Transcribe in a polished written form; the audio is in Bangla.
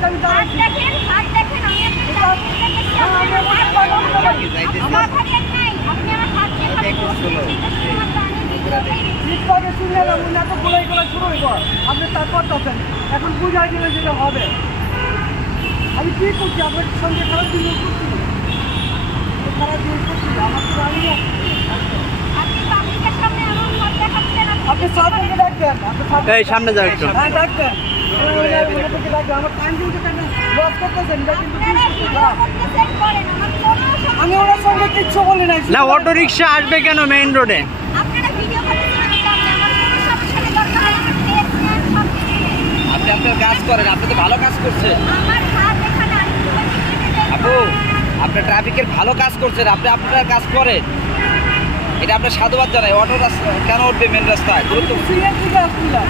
আছে আমি দাঁড়াচ্ছি। হাত দেখেন আমি ঠিকভাবে শুনলেন এত গোলাই গোলাই শুরু হইব, আপনি তা করতেছেন, এখন বুঝাই দিলে যেটা হবে। আমি কি করছি, আপনার সঙ্গে খারাপ জিনিস করছি, খারাপ জিনিস করছি, আমার তো জানি না। আপনি সাথে ডাকবেন, এই সামনে যাও একটু। হ্যাঁ ডাকবেন, আমার টাইম কিন্তু কেন লস করতেছেন, এটা কিন্তু খারাপ। আমি ওনার সঙ্গে কিচ্ছু বলি নাই। না অটো রিক্সা আসবে কেন মেইন রোডে? আপনি আপনার কাজ করেন, আপনি তো ভালো কাজ করছেন আপু, আপনি ট্রাফিকের ভালো কাজ করছেন, আপনি আপনার কাজ করেন, এটা আপনার সাধুবাদ জানাই। অটো রাস্তা কেন উঠবে মেন রাস্তায়? গুরুত্ব সিএনজি আসছিলাম।